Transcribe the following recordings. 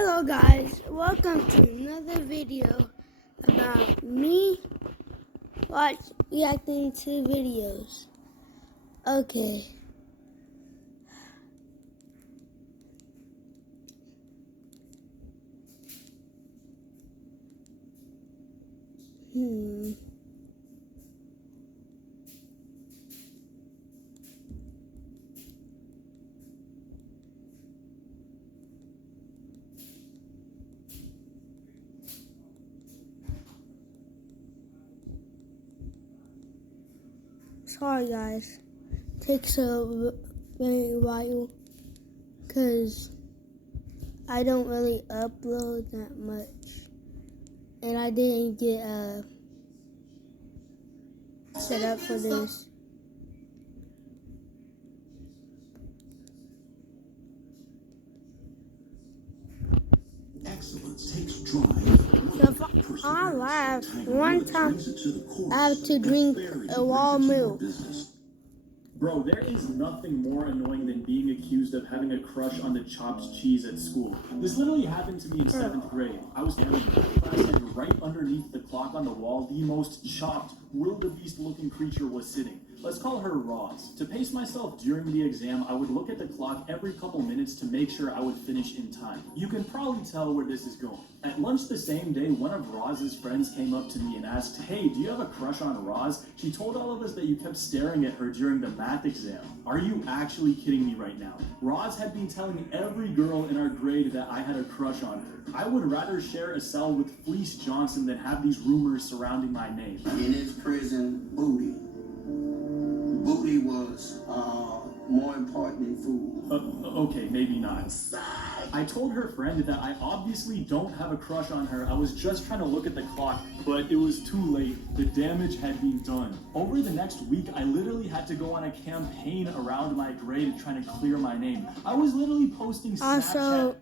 Hello guys, welcome to another video about me reacting to videos. Okay. Sorry guys, takes a very while because I don't really upload that much and I didn't get set up for this. Excellence takes drive. So if I laugh one time, I have to drink a raw milk. Bro, there is nothing more annoying than being accused of having a crush on the chopped cheese at school. This literally happened to me in 7th grade. I was standing in class and right underneath the clock on the wall, the most chopped, wildebeest-looking creature was sitting. Let's call her Roz. To pace myself during the exam, I would look at the clock every couple minutes to make sure I would finish in time. You can probably tell where this is going. At lunch the same day, one of Roz's friends came up to me and asked, "Hey, do you have a crush on Roz? She told all of us that you kept staring at her during the math exam." Are you actually kidding me right now? Roz had been telling every girl in our grade that I had a crush on her. I would rather share a cell with Fleece Johnson than have these rumors surrounding my name. In his prison, booty. Booty was more important than food. Okay, maybe not. I told her friend that I obviously don't have a crush on her. I was just trying to look at the clock, but it was too late. The damage had been done. Over the next week, I literally had to go on a campaign around my grade trying to clear my name. I was literally posting Snapchat.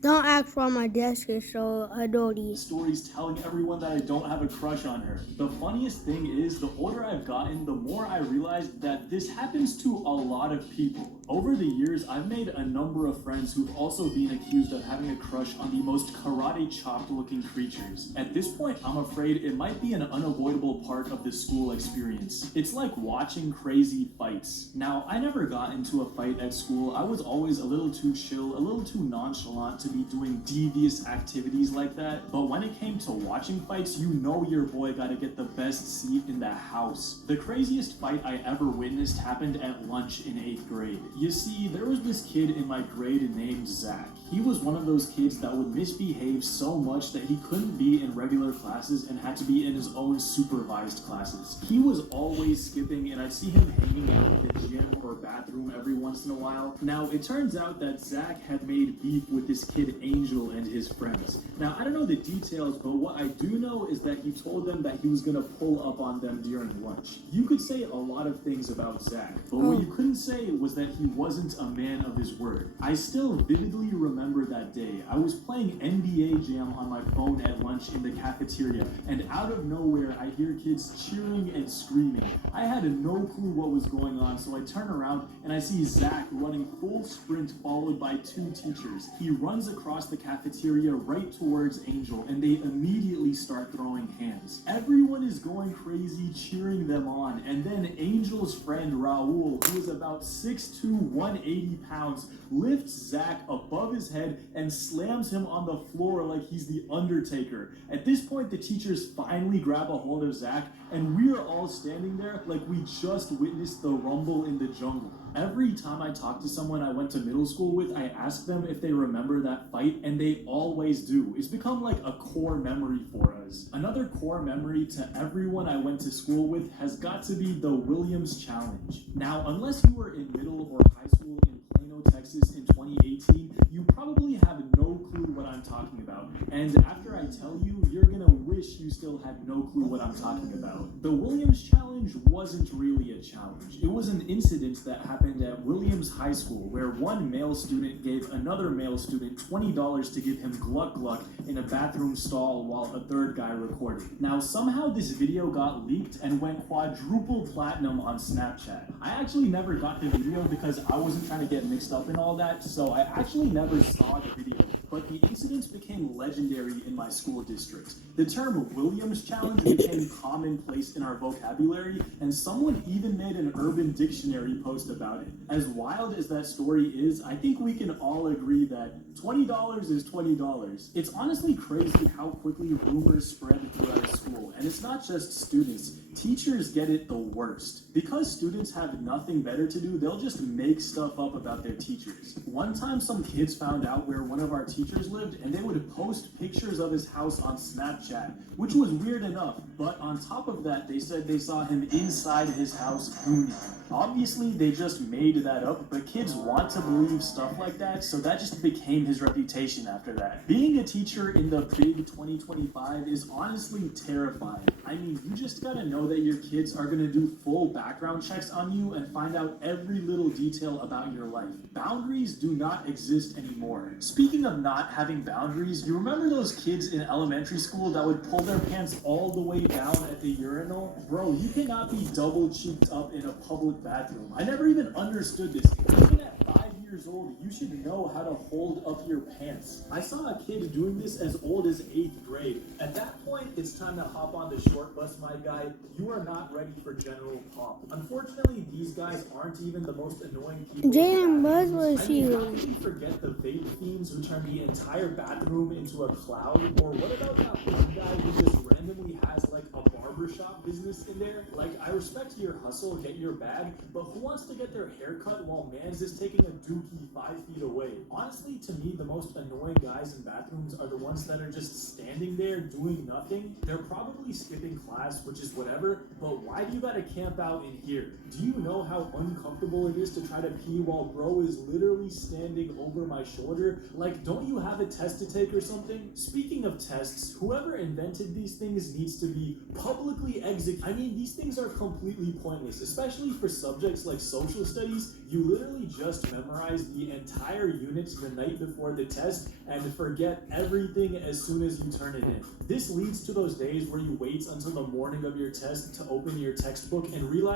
Don't ask for my desk is so adorable. Stories telling everyone that I don't have a crush on her. The funniest thing is, the older I've gotten, the more I realized that this happens to a lot of people. Over the years, I've made a number of friends who've also been accused of having a crush on the most karate chopped looking creatures. At this point, I'm afraid it might be an unavoidable part of the school experience. It's like watching crazy fights. Now, I never got into a fight at school. I was always a little too chill, a little too nonchalant to be doing devious activities like that. But when it came to watching fights, you know your boy got to get the best seat in the house. The craziest fight I ever witnessed happened at lunch in 8th grade. You see, there was this kid in my grade named Zach. He was one of those kids that would misbehave so much that he couldn't be in regular classes and had to be in his own supervised classes. He was always skipping, and I'd see him hanging out in the gym or bathroom every once in a while. Now, it turns out that Zach had made beef with this kid Angel and his friends. Now, I don't know the details, but what I do know is that he told them that he was gonna pull up on them during lunch. You could say a lot of things about Zach, but what you couldn't say was that he wasn't a man of his word. I still vividly remember that day. I was playing NBA Jam on my phone at lunch in the cafeteria, and out of nowhere, I hear kids cheering and screaming. I had no clue what was going on, so I turn around and I see Zach running full sprint followed by 2 teachers. He runs across the cafeteria right towards Angel, and they immediately start throwing hands. Everyone is going crazy, cheering them on, and then Angel's friend Raul, who is about 6'2", 180 pounds, lifts Zach above his head and slams him on the floor like he's the Undertaker. At this point, the teachers finally grab a hold of Zach, and we are all standing there like we just witnessed the rumble in the jungle. Every time I talk to someone I went to middle school with, I ask them if they remember that fight, and they always do. It's become like a core memory for us. Another core memory to everyone I went to school with has got to be the Williams Challenge. Now, unless you were in middle or high school in Plano, Texas in 2018, you probably have no clue what I'm talking about. And after I tell you, you're gonna wish you still had no clue what I'm talking about. The Williams Challenge wasn't really a challenge. It was an incident that happened at Williams High School where one male student gave another male student $20 to give him Gluck Gluck in a bathroom stall while a third guy recorded. Now, somehow this video got leaked and went quadruple platinum on Snapchat. I actually never got the video because I wasn't trying to get mixed up in all that, so I actually never saw the video. but the incidents became legendary in my school district. The term Williams Challenge became commonplace in our vocabulary, and someone even made an Urban Dictionary post about it. As wild as that story is, I think we can all agree that $20 is $20. It's honestly crazy how quickly rumors spread throughout a school, and it's not just students. Teachers get it the worst. Because students have nothing better to do, they'll just make stuff up about their teachers. One time some kids found out where one of our teachers lived, and they would post pictures of his house on Snapchat, which was weird enough, but on top of that, they said they saw him inside his house gooning. Obviously, they just made that up, but kids want to believe stuff like that, so that just became his reputation after that. Being a teacher in the big 2025 is honestly terrifying. I mean, you just gotta know that your kids are gonna do full background checks on you and find out every little detail about your life. Boundaries do not exist anymore. Speaking of not having boundaries, you remember those kids in elementary school that would pull their pants all the way down at the urinal? Bro, you cannot be double cheeked up in a public bathroom. I never even understood this. Even at 5 years old, you should know how to hold up your pants. I saw a kid doing this as old as 8th grade. At that point, it's time to hop on the short bus, my guy. You are not ready for general pop. Unfortunately, these guys aren't even the most annoying people. Jalen, what was I mean, how you? can you forget the vape fiends who turn the entire bathroom into a cloud? Or what about that one guy who just randomly has like a barbershop business in there? Like, I respect your hustle, get your bag, but who wants to get their hair cut while man's just taking a dookie 5 feet away? Honestly, to me, the most annoying guys in bathrooms are the ones that are just standing there doing nothing. They're probably skipping class, which is whatever, but why do you gotta camp out in here? Do you know how uncomfortable it is to try to pee while bro is literally standing over my shoulder? Like, don't you have a test to take or something? Speaking of tests, whoever invented these things needs to be publicly executed. I mean, these things are completely pointless, especially for subjects like social studies. You literally just memorize the entire unit the night before the test and forget everything as soon as you turn it in. This leads to those days where you wait until the morning of your test to open your textbook and realize